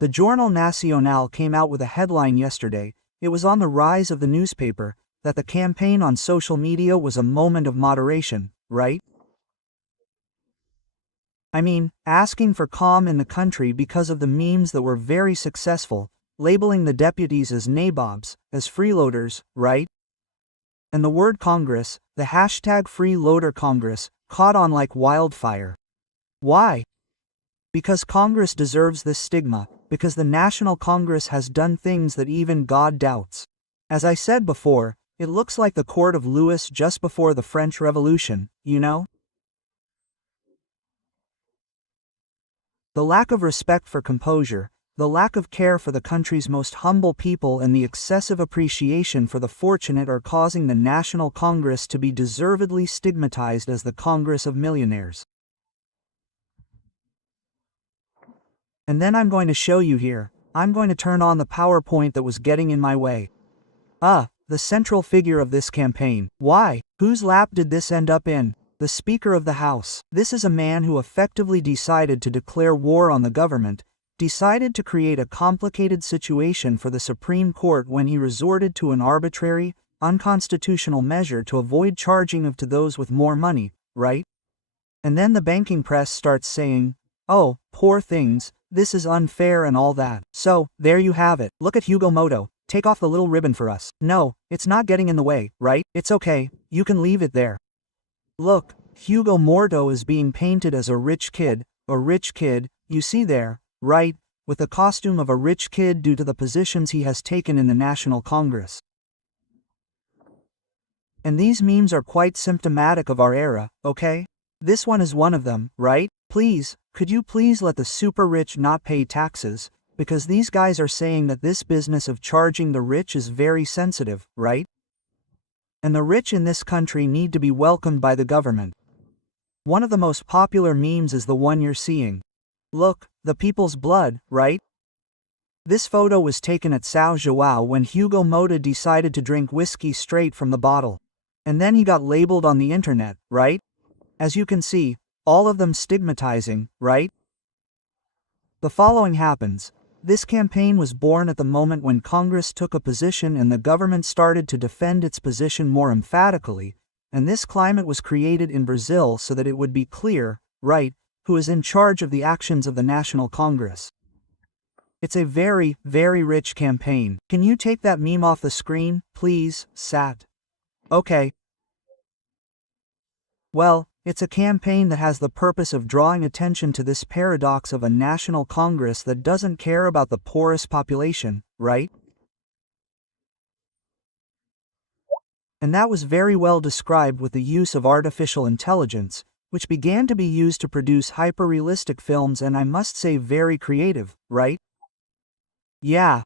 The Jornal Nacional came out with a headline yesterday. It was on the rise of the newspaper, that the campaign on social media was a moment of moderation, right? I mean, asking for calm in the country because of the memes that were very successful, labeling the deputies as nabobs, as freeloaders, right? And the word Congress, the hashtag Freeloader Congress, caught on like wildfire. Why? Because Congress deserves this stigma, because the National Congress has done things that even God doubts. As I said before, it looks like the court of Louis just before the French Revolution, you know? The lack of respect for composure, the lack of care for the country's most humble people, and the excessive appreciation for the fortunate are causing the National Congress to be deservedly stigmatized as the Congress of millionaires. And then I'm going to show you here. I'm going to turn on the PowerPoint that was getting in my way. The central figure of this campaign. Why? Whose lap did this end up in? The Speaker of the House. This is a man who effectively decided to declare war on the government, decided to create a complicated situation for the Supreme Court when he resorted to an arbitrary, unconstitutional measure to avoid charging to those with more money, right? And then the banking press starts saying, oh, poor things, this is unfair and all that. So, there you have it. Look at Hugo Moto. Take off the little ribbon for us. No, it's not getting in the way, right? It's okay, you can leave it there. Look, Hugo Moto is being painted as a rich kid, you see there, right, with the costume of a rich kid due to the positions he has taken in the National Congress. And these memes are quite symptomatic of our era, okay? This one is one of them, right? Please, could you please let the super rich not pay taxes? Because these guys are saying that this business of charging the rich is very sensitive, right? And the rich in this country need to be welcomed by the government. One of the most popular memes is the one you're seeing. Look, the people's blood, right? This photo was taken at São João when Hugo Motta decided to drink whiskey straight from the bottle. And then he got labeled on the internet, right? As you can see, all of them stigmatizing, right? The following happens. This campaign was born at the moment when Congress took a position and the government started to defend its position more emphatically, and this climate was created in Brazil so that it would be clear, right, who is in charge of the actions of the National Congress. It's a very, very rich campaign. Can you take that meme off the screen, please, Sat? Okay. Well, it's a campaign that has the purpose of drawing attention to this paradox of a National Congress that doesn't care about the poorest population, right? And that was very well described with the use of artificial intelligence, which began to be used to produce hyper-realistic films, and I must say very creative, right? Yeah,